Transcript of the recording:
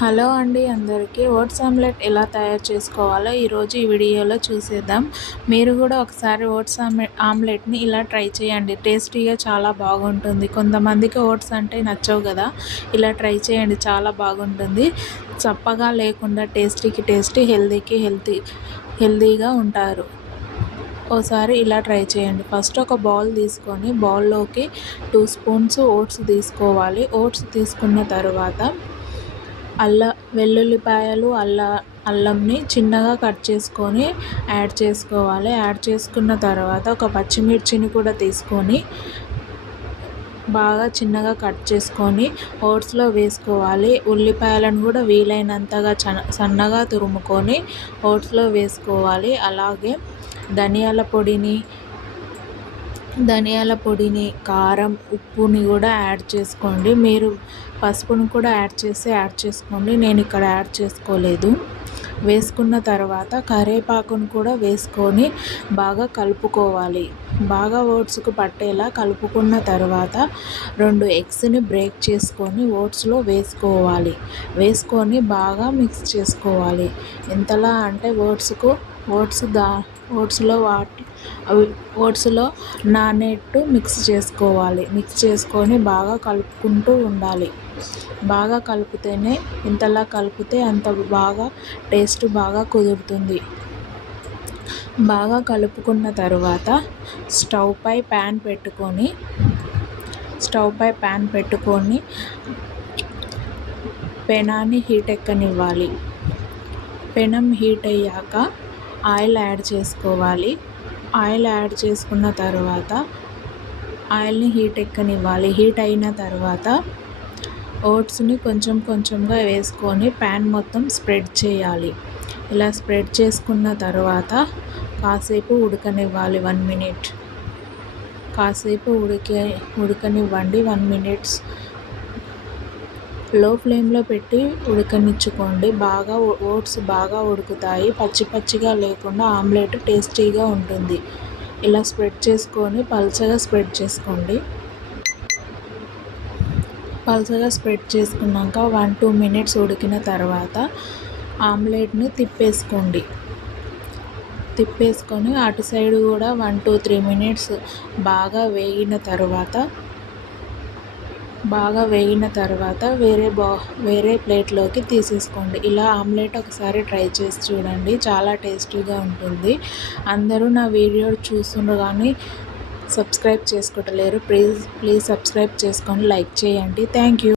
Hello అండి అందరికీ oats omelette ఎలా తయారు చేసుకోవాలో ఈరోజు ఈ వీడియోలో చూసేద్దాం. మీరు కూడా ఒకసారి ఓట్స్ ఆమ్లెట్ని ఇలా ట్రై చేయండి. టేస్టీగా చాలా బాగుంటుంది. కొంతమందికి ఓట్స్ అంటే నచ్చవు కదా, ఇలా ట్రై చేయండి, చాలా బాగుంటుంది. చప్పగా లేకుండా టేస్టీకి టేస్టీ, హెల్తీకి హెల్తీగా ఉంటారు. ఓసారి ఇలా ట్రై చేయండి. ఫస్ట్ ఒక బౌల్ తీసుకొని బౌల్లోకి 2 స్పూన్స్ ఓట్స్ తీసుకోవాలి. ఓట్స్ తీసుకున్న తర్వాత వెల్లుల్లిపాయలు, అల్లంని చిన్నగా కట్ చేసుకొని యాడ్ చేసుకోవాలి. యాడ్ చేసుకున్న తర్వాత ఒక పచ్చిమిర్చిని కూడా తీసుకొని బాగా చిన్నగా కట్ చేసుకొని ఓట్స్లో వేసుకోవాలి. ఉల్లిపాయలను కూడా వీలైనంతగా సన్నగా తురుముకొని ఓట్స్లో వేసుకోవాలి. అలాగే ధనియాల పొడిని, కారం, ఉప్పుని కూడా యాడ్ చేసుకోండి. మీరు పసుపును కూడా యాడ్ చేసుకోండి. నేను ఇక్కడ యాడ్ చేసుకోలేదు. వేసుకున్న తర్వాత కరివేపాకును కూడా వేసుకొని బాగా కలుపుకోవాలి. బాగా ఓట్స్కు పట్టేలా కలుపుకున్న తర్వాత 2 ఎగ్స్ని బ్రేక్ చేసుకొని ఓట్స్లో వేసుకొని బాగా మిక్స్ చేసుకోవాలి. ఎంతలా అంటే ఓట్స్లో నానేట్టు మిక్స్ చేసుకోవాలి. మిక్స్ చేసుకొని బాగా కలుపుకుంటూ ఉండాలి. బాగా కలిపితేనే, ఇంతలా కలిపితే అంత బాగా టేస్ట్ బాగా కుదురుతుంది. బాగా కలుపుకున్న తర్వాత స్టవ్ పై ప్యాన్ పెట్టుకొని పెనాన్ని హీట్ ఎక్కనివ్వాలి. పెనం హీట్ అయ్యాక ఆయిల్ యాడ్ చేసుకోవాలి. ఆయిల్ యాడ్ చేసుకున్న తర్వాత ఆయిల్ని హీట్ ఎక్కనివ్వాలి. హీట్ అయిన తర్వాత ఓట్స్ని కొంచెం కొంచెంగా వేసుకొని ప్యాన్ మొత్తం స్ప్రెడ్ చేయాలి. ఇలా స్ప్రెడ్ చేసుకున్న తర్వాత కాసేపు ఉడకనివ్వాలి. 1 మినిట్ కాసేపు ఉడకనివ్వండి. 1 మినిట్స్ లో ఫ్లేమ్లో పెట్టి ఉడకనిచ్చుకోండి. ఓట్స్ బాగా ఉడుకుతాయి. పచ్చిగా లేకుండా ఆమ్లెట్ టేస్టీగా ఉంటుంది. ఇలా స్ప్రెడ్ చేసుకొని పల్చగా స్ప్రెడ్ చేసుకోండి. పల్చగా స్ప్రెడ్ చేసుకున్నాక 1-2 మినిట్స్ ఉడికిన తర్వాత ఆమ్లెట్ని తిప్పేసుకొని అటు సైడ్ కూడా 1-3 మినిట్స్ బాగా వేగిన తర్వాత వేరే ప్లేట్లోకి తీసేసుకోండి. ఇలా ఆమ్లెట్ ఒకసారి ట్రై చేసి చూడండి, చాలా టేస్టీగా ఉంటుంది. అందరూ నా వీడియో చూస్తున్నారు కానీ సబ్స్క్రైబ్ చేసుకోవట్లేరు. ప్లీజ్ సబ్స్క్రైబ్ చేసుకొని లైక్ చేయండి. Thank you.